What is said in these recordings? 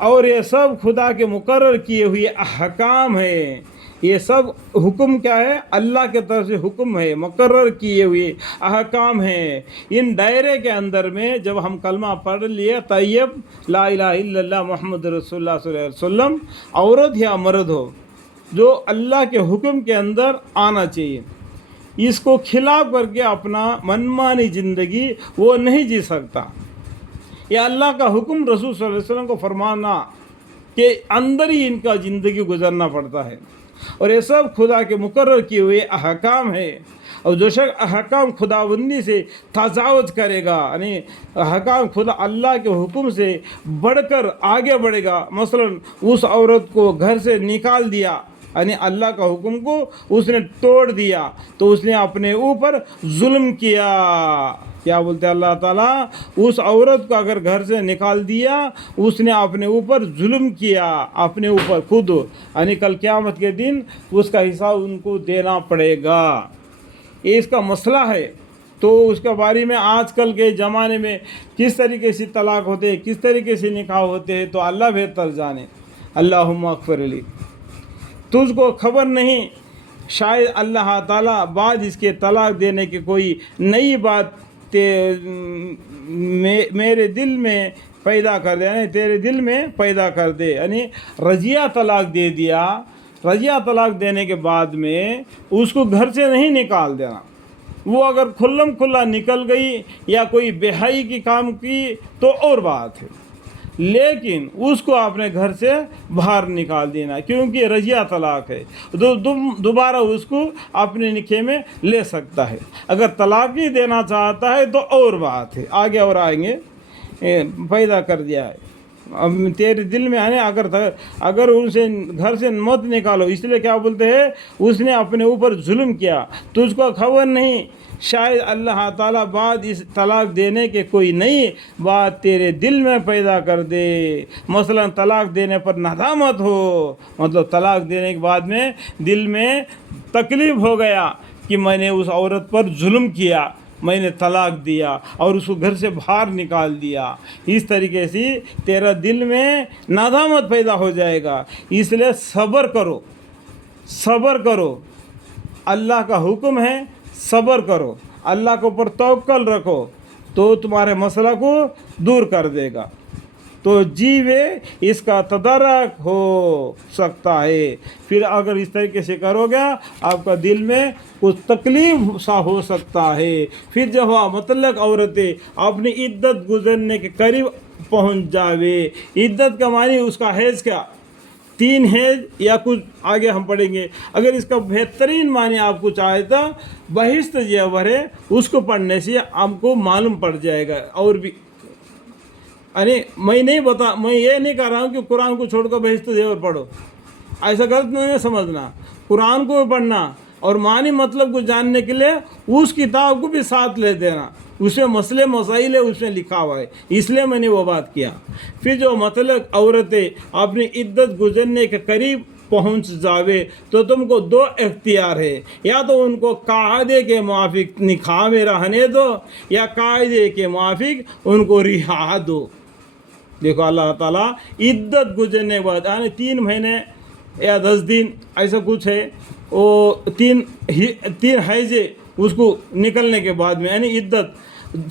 اور یہ سب خدا کے مقرر کیے ہوئے احکام ہیں. یہ سب حکم کیا ہے؟ اللہ کے طرف سے حکم ہے، مقرر کیے ہوئے احکام ہیں. ان دائرے کے اندر میں جب ہم کلمہ پڑھ لیے طیب لا الہ الا اللہ محمد رسول اللہ صلی اللہ علیہ وسلم، عورت یا مرد ہو، جو اللہ کے حکم کے اندر آنا چاہیے. اس کو خلاف کر کے اپنا منمانی زندگی وہ نہیں جی سکتا. یہ اللہ کا حکم رسول صلی اللہ علیہ وسلم کو فرمانا کے اندر ہی ان کا زندگی گزرنا پڑتا ہے. اور یہ سب خدا کے مقرر کیے ہوئے احکام ہے. اور جو شخص احکام خداوندی سے تجاوز کرے گا، یعنی احکام خدا اللہ کے حکم سے بڑھ کر آگے بڑھے گا، مثلا اس عورت کو گھر سے نکال دیا، یعنی اللہ کا حکم کو اس نے توڑ دیا، تو اس نے اپنے اوپر ظلم کیا. کیا بولتے ہیں اللہ تعالیٰ؟ اس عورت کو اگر گھر سے نکال دیا، اس نے اپنے اوپر ظلم کیا، اپنے اوپر خود، یعنی کل قیامت کے دن اس کا حساب ان کو دینا پڑے گا. یہ اس کا مسئلہ ہے. تو اس کے بارے میں آج کل کے زمانے میں کس طریقے سے طلاق ہوتے ہیں، کس طریقے سے نکاح ہوتے ہیں، تو اللہ بہتر جانے. اللہم اغفر لی. تجھ کو خبر نہیں، شاید اللہ تعالیٰ بعد اس کے طلاق دینے کی کوئی نئی بات میرے دل میں پیدا کر دے، یعنی تیرے دل میں پیدا کر دے. یعنی رجیہ طلاق دے دیا. رجیہ طلاق دینے کے بعد میں اس کو گھر سے نہیں نکال دینا. وہ اگر کھلم کھلا نکل گئی یا کوئی بے حیائی کی کام کی تو اور بات ہے، لیکن اس کو اپنے گھر سے باہر نکال دینا، کیونکہ رجیہ طلاق ہے. دوبارہ اس کو اپنے نکاح میں لے سکتا ہے. اگر طلاق ہی دینا چاہتا ہے تو اور بات ہے، آگے اور آئیں گے. پیدا کر دیا ہے اب تیرے دل میں آنے، اگر ان سے گھر سے مت نکالو. اس لیے کیا بولتے ہیں؟ اس نے اپنے اوپر ظلم کیا. تجھ کو خبر نہیں، شاید اللہ تعالیٰ بعد اس طلاق دینے کے کوئی نئی بات تیرے دل میں پیدا کر دے. مثلا طلاق دینے پر ندامت ہو، مطلب طلاق دینے کے بعد میں دل میں تکلیف ہو گیا کہ میں نے اس عورت پر ظلم کیا، میں نے طلاق دیا اور اس کو گھر سے باہر نکال دیا. اس طریقے سے تیرا دل میں ندامت پیدا ہو جائے گا. اس لیے صبر کرو، صبر کرو. اللہ کا حکم ہے، صبر کرو. اللہ کے اوپر توکل رکھو تو تمہارے مسئلہ کو دور کر دے گا. تو جیوے اس کا تدارک ہو سکتا ہے. پھر اگر اس طریقے سے کرو گے آپ کا دل میں کچھ تکلیف سا ہو سکتا ہے. پھر جب مطلق عورتیں اپنی عدت گزرنے کے قریب پہنچ جاوے، عدت کا معنی اس کا حیض کیا 3 حیض یا کچھ آگے ہم پڑھیں گے. اگر اس کا بہترین معنی آپ کو چاہے تو بہشت جیور ہے، اس کو پڑھنے سے آپ کو معلوم پڑ جائے گا. اور بھی یعنی میں یہ نہیں کہہ رہا ہوں کہ قرآن کو چھوڑ کر بہشت زیور پڑھو، ایسا غلط نہیں سمجھنا. قرآن کو بھی پڑھنا اور معنی مطلب کو جاننے کے لیے اس کتاب کو بھی ساتھ لے دینا. اس میں مسئلے مسائل ہے، اس میں لکھا ہوا ہے، اس لیے میں نے وہ بات کیا. پھر جو مطلق عورتیں اپنی عدت گزرنے کے قریب پہنچ جاوے تو تم کو 2 اختیار ہے. یا تو ان کو قاعدے کے موافق نکاح میں رہنے دو، یا قاعدے کے موافق ان کو رہا دو. دیکھو اللہ تعالیٰ عدت گزرنے کے بعد یعنی 3 مہینے یا 10 دن ایسا کچھ ہے، وہ 3 حیضیں اس کو نکلنے کے بعد میں یعنی عدت.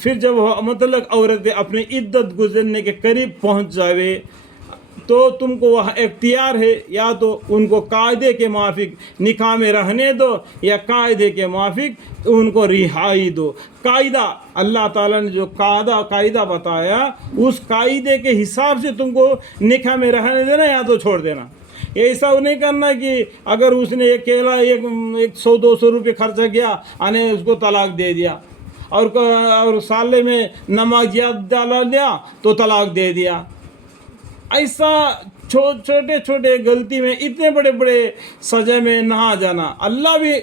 پھر جب مطلق عورتیں اپنی عدت گزرنے کے قریب پہنچ جاوے تو تم کو وہ اختیار ہے، یا تو ان کو قاعدے کے موافق نکاح میں رہنے دو، یا قاعدے کے موافق ان کو رہائی دو. قاعدہ اللہ تعالیٰ نے جو قاعدہ بتایا، اس قاعدے کے حساب سے تم کو نکاح میں رہنے دینا یا تو چھوڑ دینا. ایسا نہیں کرنا کہ اگر اس نے اکیلا 100-200 روپے خرچہ کیا آنے اس کو طلاق دے دیا، اور سالے میں نماز یاد ڈالا دیا تو طلاق دے دیا. ایسا چھوٹے چھوٹے غلطی میں اتنے بڑے بڑے سزا میں نہ جانا. اللہ بھی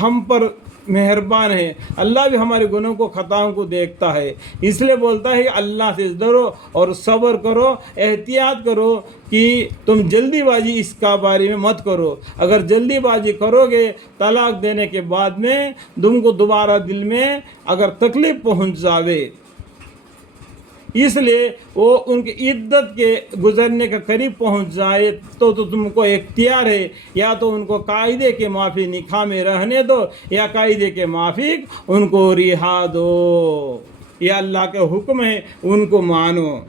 ہم پر مہربان ہے، اللہ بھی ہمارے گناہوں کو خطاؤں کو دیکھتا ہے. اس لیے بولتا ہے کہ اللہ سے ڈرو اور صبر کرو، احتیاط کرو کہ تم جلدی بازی اس کا بارے میں مت کرو. اگر جلدی بازی کرو گے طلاق دینے کے بعد میں تم کو دوبارہ دل میں اگر تکلیف پہنچ جاوے اس لیے وہ ان کی عدت کے گزرنے کا قریب پہنچ جائے تو تم کو اختیار ہے، یا تو ان کو قاعدے کے موافق نکاح میں رہنے دو یا قاعدے کے موافق ان کو رہا دو. یہ اللہ کے حکم ہے، ان کو مانو.